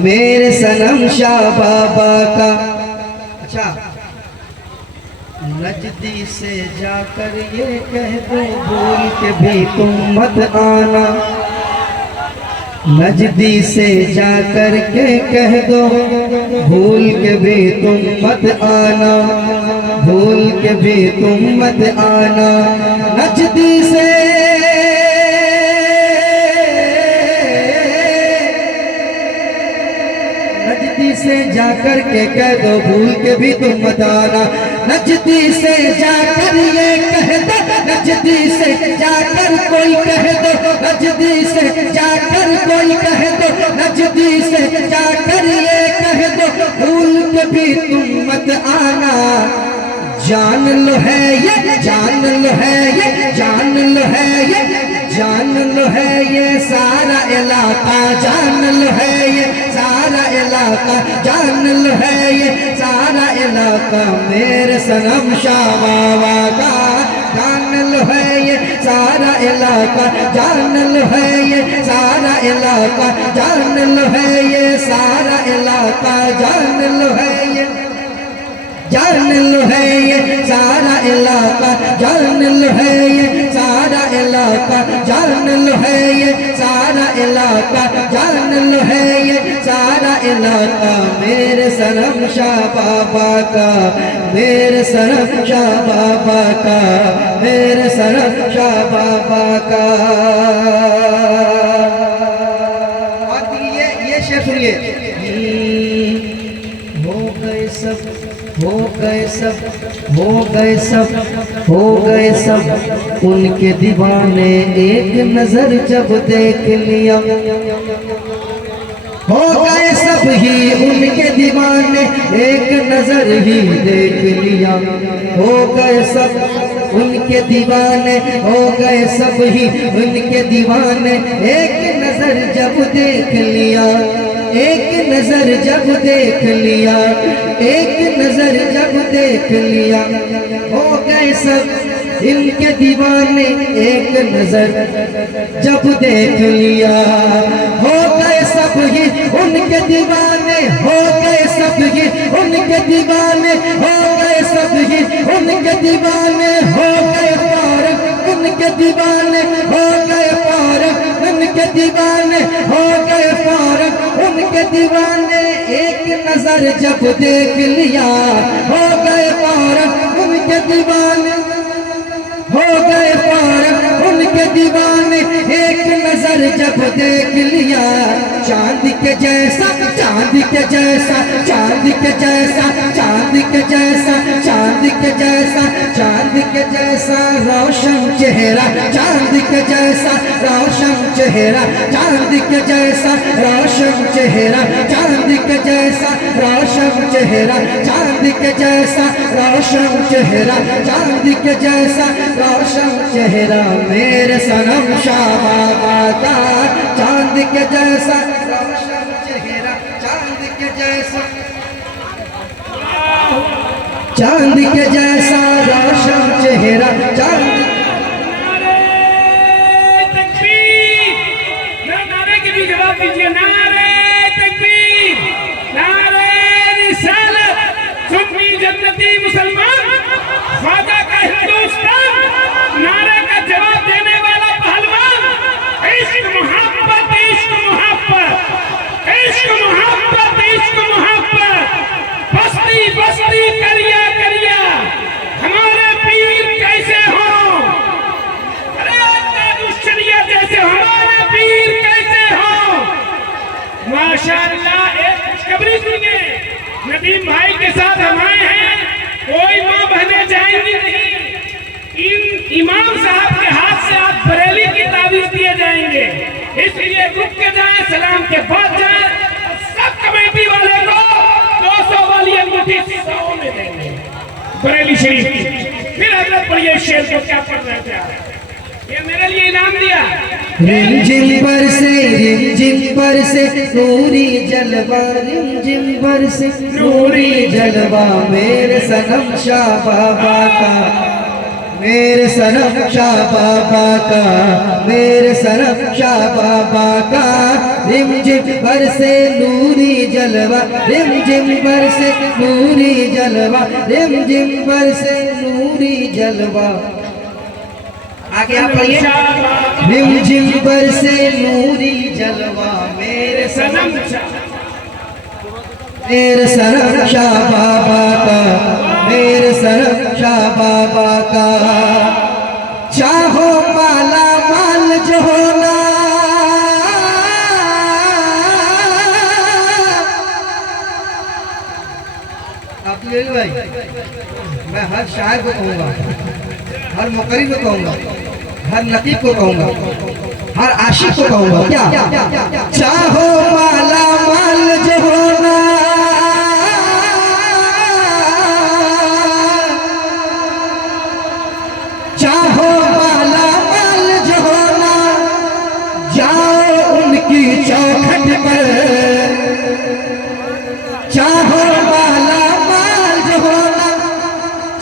मेरे सनम शाह बाबा का। अच्छा, नजदी से जाकर ये कह दो भूल के भी तुम मत आना। नजदी से जाकर के कह दो भूल के भी तुम मत आना। भूल के भी तुम मत आना। नजदी से जाकर के कह दो भूल के भी तुम मत आना। नजदी से जाकर ये कह दो, नजदी से जाकर कोई कह दो, नजदी से जाकर कोई कह दो, नजदी से जाकर ये कह दो भूल के भी तुम मत आना। जान लो है ये, जान लो है ये, जान लो है ये, जान लो है ये सारा इलाका, जान लो है ये सारा इलाका, जान लो है ये सारा इलाका। मेरे सनम शाह बाबा का जान लो है ये सारा इलाका, जान लो है ये सारा इलाका, जान लो है ये सारा इलाका, जान लो है ये, जान लो है ये सारा इलाका, जान लो है ये सारा इलाका, जान लो है ये सारा इलाका, जान लो है ये सारा इलाका। मेरे सनम शाह बाबा का, मेरे सनम शाह बाबा का, मेरे सनम शाह बाबा का। ये शेर सुनिए। हो गए सब, हो गए सब, हो गए सब, हो गए सब उनके दीवाने, एक नजर जब देख लिया। हो गए सब ही उनके दीवाने, एक नजर ही देख लिया। हो गए सब उनके दीवाने, हो गए सब ही उनके दीवाने, एक नजर जब देख लिया। एक नजर जब देख लिया, एक नजर जब देख लिया। हो गए सब इनके दीवाने, एक नजर जब देख लिया। हो गए सब ही उनके दीवाने, हो गए सब ही उनके दीवाने, हो गए सब ही उनके दीवाने, हो गए फारग उनके दीवाने, हो गए फारग उनके दीवाने, हो गए फारग उनके दीवाने। एक नजर जब देख लिया, हो गए फारग उनके दीवाने, हो गए फारग उनके दीवाने। एक नजर जब देख लिया, चांद के जैसा, चांद के जैसा, चांद के जैसा, चांद के जैसा, चांद के जैसा, चांद के जैसा रोशन चेहरा, चांद के जैसा रोशन चेहरा, चांद के जैसा रोशन चेहरा, चांद के जैसा रोशन चेहरा, चांद के जैसा रोशन चेहरा, चांद के जैसा रोशन चेहरा। मेरे सनम शाह बाबा का चांद के जैसा रोशन चेहरा, चांद के जैसा, चांद के जैसा रोशन चेहरा, चांद। नारे तकबीर, नारे के भी जवाब दीजिए। नारे तकबीर, नारे रिसालत, सुन्नी जन्नती मुसलमान, ख्वाजा का हिंदुस्तान, नारे का जवाब देने वाला पहलवान। इश्क मोहब्बत, इश्क मोहब्बत, इश्क मोहब्बत, इश्क मोहब्बत, बस्ती बस्ती करिया करिया, हमारे पीर कैसे हो। अरे चलिए जैसे हमारे पीर कैसे हो। माशाअल्लाह, एक खुशखबरी सुनिए। नदीम भाई के साथ हम आए हैं, कोई माँ बहनें जाएंगी नहीं। इन इमाम साहब के हाथ से आप बरेली की ताबीज दिए जाएंगे, इसलिए रुक के जाए, सलाम के बाद जाए। सब कमेटी वाले को 200 वाली अंगूठी 100 में देंगे बरेली शरीफ की। फिर हजरत पढ़िए शेर को, क्या पढ़ रहे थे आप? ये मेरे लिए इनाम दिया। रिमझिम पर से नूरी जलवा, रिमझिम पर से नूरी जलवा। मेरे सनम शाह बाबा का, मेरे सनम शाह बाबा का, मेरे सनम शाह बाबा का। रिम झिम बरसे नूरी जलवा, रिम झिम बरसे नूरी जलवा, रिम झिम बरसे नूरी जलवा। आगे आप पढ़िए। रिम झिम बरसे नूरी जलवा मेरे सनम मेरे सनम शाह बाबा का, मेरे सनम शाह बाबा का। चाहो माला माल जो होना, आप भाई मैं हर शायर को कहूँगा, हर मुकरी को कहूँगा, हर नकीब को कहूँगा, हर आशिक को कहूँगा। क्या चाहो माला माल जो होना, चाहो माला माल जो होना, जाओ उनकी चौखट पर। चाहो माला माल जो होना,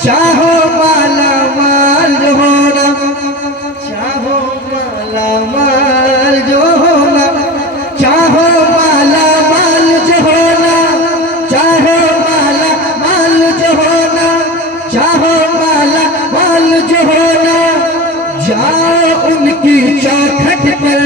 चाहो माला माल जो होना, चाहो माला माल जो होना, चाहो माला माल जो होना, चाहो माला माल जो होना, चाहो माला माल जो होना, जाओ उनकी चौखट पर।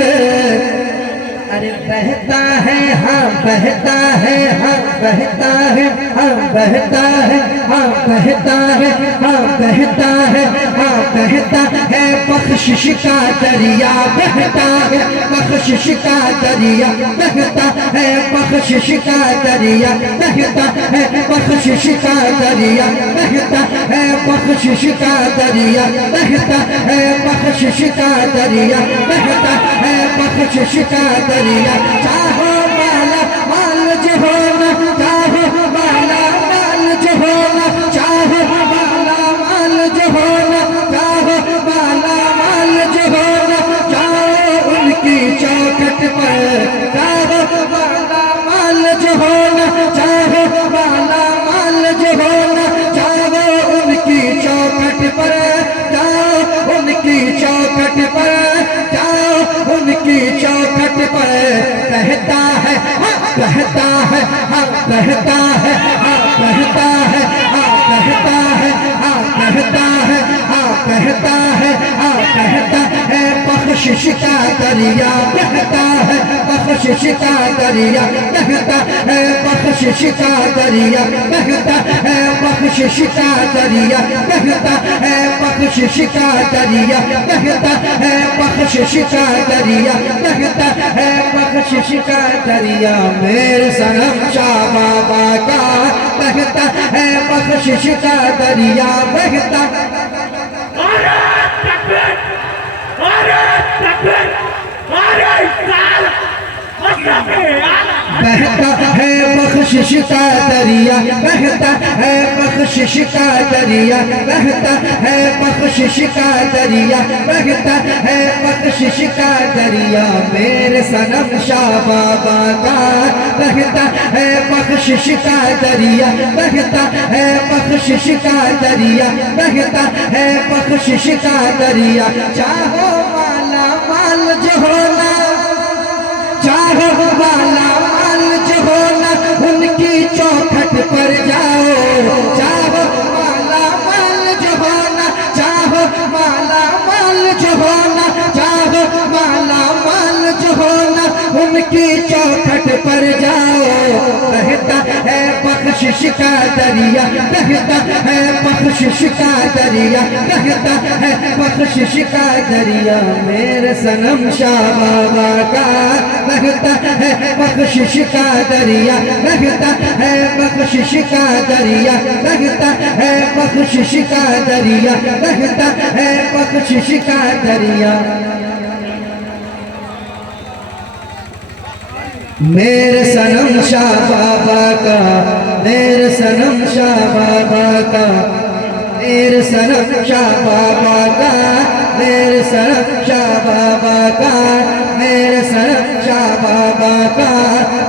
अरे बहता है हाँ बहता है, हाँ बहता है, हाँ बहता है, हाँ बहता है, हाँ बहता है, हाँ बहता है बख्शिश का दरिया, बहता है बख्शिश का दरिया, बहता है बख्शिश का दरिया, बहता है बख्शिश का दरिया, बहता है बख्शिश का दरिया, बहता है बख्शिश का दरिया, बहता है बख्शिश का दरिया। चाहो माला माल जो होना, चाहो माला माल जो होना, चाहो माला माल जो होना, चाहो माला माल जो होना, जाओ उनकी चौखट पर। चाहो माला माल जो होना, चाहो माला माल जो होना, जाओ उनकी चौखट पर, जाओ उनकी चौखट पर, जाओ उनकी चौखट पर। कहता है हाँ कहता है, हाँ कहता है, हाँ कहता है, हाँ कहता है, हाँ कहता है, हाँ कहता है, हाँ कहता है बख्शिश का दरिया, कहता है बख्शिश का दरिया, कहता है बख्शिश का दरिया, कहता है बख्शिश का दरिया, कहता है बख्शिश का दरिया, कहता है बख्शिश का दरिया, कहता है बख्शिश का दरिया मेरे सनम शाह बाबा का, कहता है बख्शिश का दरिया बहता। बहता है बख्शिश का दरिया, बहता है बख्शिश का दरिया, बहता है बख्शिश का दरिया, बहता है बख्शिश का दरिया मेरे सनम शाह बाबा का, बहता है बख्शिश का दरिया, बहता है बख्शिश का दरिया, बहता है बख्शिश का दरिया। चाहो माला माल जो होना, चाहो माला माल जो होना, उनकी चौखट पर जाओ। चाहो माला माल जो होना, चाहो माला माल जो होना, चाहो माला माल जो होना, उनकी चौखट पर जाओ। बहता है बख्शिश का दरिया, बहता है बख्शिश का दरिया, बहता है बख्शिश का दरिया मेरे सनम शाह बाबा का, बहता है बख्शिश का दरिया, बहता है बख्शिश का दरिया, बहता है बख्शिश का दरिया, बहता है बख्शिश का दरिया मेरे सनम शाह बाबा का, मेरे सनम शाह बाबा का, मेरे सनम शाह बाबा का, मेरे सनम शाह बाबा का, मेरे सनम शाह बाबा का,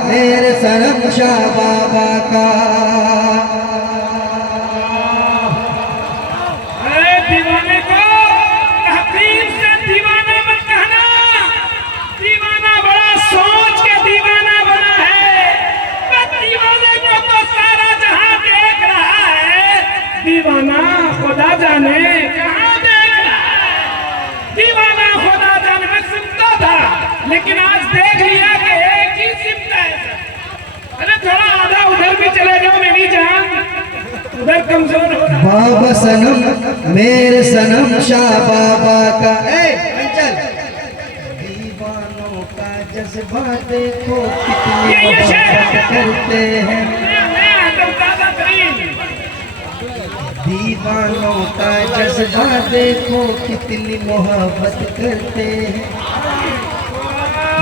मेरे सनम शाह बाबा का। अरे दीवाने को तहकीम से दीवाना मत कहना, दीवाना बड़ा सोच के सनम मेरे सनम शाह बाबा का। चल दीवानों का जज्बा देखो कितनी मोहब्बत करते हैं, दीवानों का जज्बा देखो कितनी मोहब्बत करते हैं,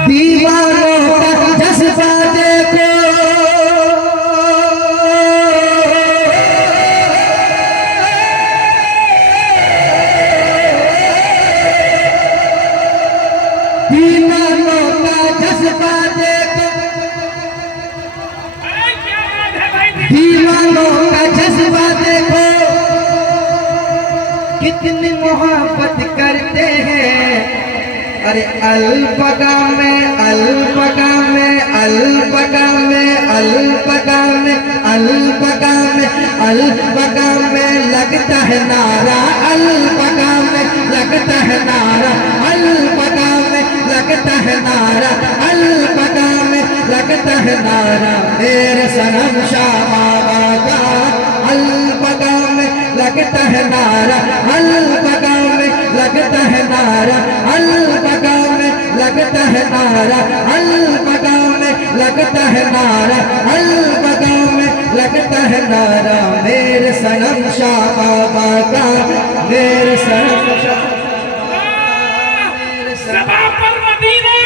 दीवानों का जज्बा देखो दीवानों का जज्बा देखो, दीवानों का जज्बा देखो कितनी मोहब्बत करते हैं। अरे अलबगा में अलबगा में अलबगा में अलबगा में अलबगा में अलबगा में लगता है नारा, अलबगा में लगता है नारा, अलबगा में लगता है नारा, अलबगा में लगता है नारा मेरे सनम शाह बाबा का, अलबगा में लगता है नारा, अलबगा में लगता है नारा, अलबगा में लगता है नारा, अलबगा में लगता है नारा, अलबगा में लगता है नारा मेरे सनम शाह बाबा का, मेरे सनम शाह सभा पर मदीना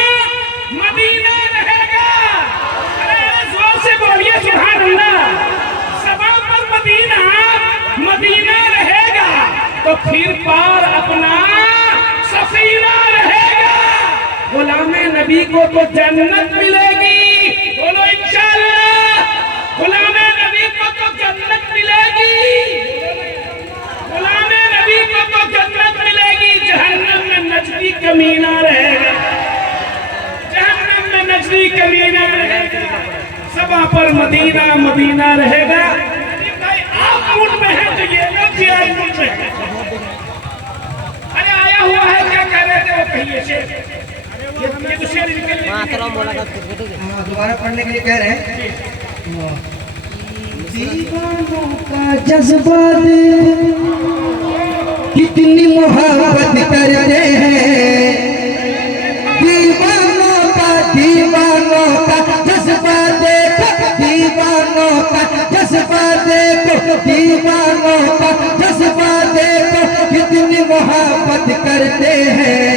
मदीना रहेगा। अरे जोर से बोलिए सुभान अल्लाह। सभा पर मदीना मदीना रहेगा तो फिर पार अपना सफीना रहेगा। गुलामे नबी को तो जन्नत मिलेगी, बोलो इंशाअल्लाह। गुलामे नबी को तो जन्नत मिलेगी, गुलामे नबी को तो जन्नत मिलेगी। जहन्नम में नजदी कमीना रहेगा, जहन्नम में नजदी कमीना रहेगा। सभा पर मदीना मदीना रहेगा। भाई आप मूड में है तो ये लोग भी आए मूड में है। अरे आया हुआ है क्या कह रहे थे वो कहिए शेर, ये तो शेर निकल दोबारा पढ़ने के लिए कह रहे हैं। दीवानों का जज्बा देखो कितनी मोहब्बत करते हैं, दीवानों का जज्बा देखो, दीवानों का जज्बा देखो, दीवानों का जज्बा देखो कितनी मोहब्बत करते हैं।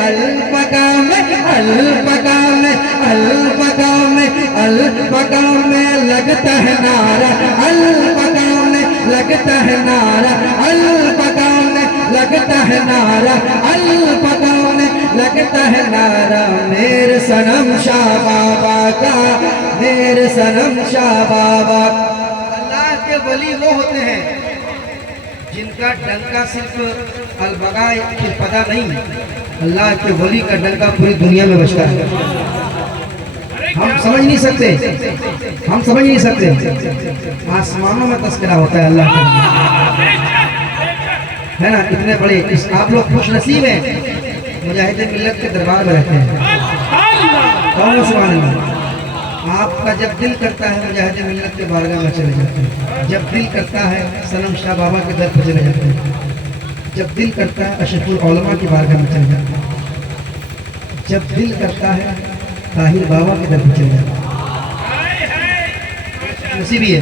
अलबगा में अलबगा में अलबगा में अलबगा में लगता है नारा, अलबगा में लगता है नारा, अलबगा में लगता है नारा, अलबगा में लगता है नारा मेरे सनम शाह बाबा का, मेरे सनम शाह बाबा। अल्लाह के वली वो होते हैं जिनका डंका सिर्फ अलबगा के पता नहीं, अल्लाह के वली का डंका पूरी दुनिया में बजता है। हम समझ नहीं सकते, हम समझ नहीं सकते। आसमानों में तस्करा होता है अल्लाह का, है ना। इतने बड़े आप लोग खुश नसीब हैं, मुजाहिद मिल्लत के दरबार में रहते हैं। कौन सुभान अल्लाह। आपका जब दिल करता है मुजाहिद मिल्लत के बारगाह में चले जाते हैं, जब दिल करता है सनम शाह बाबा के दर पर चले जाते हैं, जब दिल करता है अशरफुल उलमा की बारगाह में चले जाते हैं, जब दिल करता है ताहिर बाबा के दर पर चले जाते हैं। नसीबी है।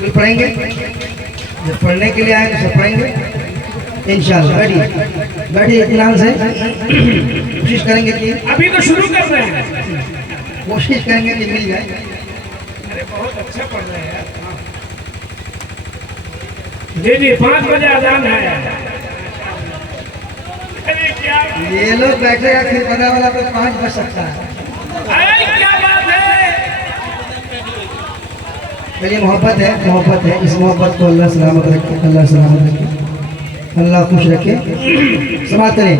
बिल्कुल पढ़ेंगे, जब पढ़ने के लिए आए तो सब पढ़ेंगे इंशाअल्लाह। बैठिए बैठिए इत्मीनान से, कोशिश करेंगे कि अभी तो शुरू कर रहे हैं, कोशिश करेंगे कि मिल जाए। अरे बहुत अच्छा पढ़ रहे हैं। जी जी 5 बजे अजान है। अरे क्या ये लोग बैठेगा फिर पता वाला तो 5 बज सकता है। अरे क्या बात है। चलिए मोहब्बत है, मोहब्बत है, इस मोहब्बत को अल्लाह सलामत रखे, अल्लाह सलामत रखे, अल्लाह खुश रखे। समाप्त करें।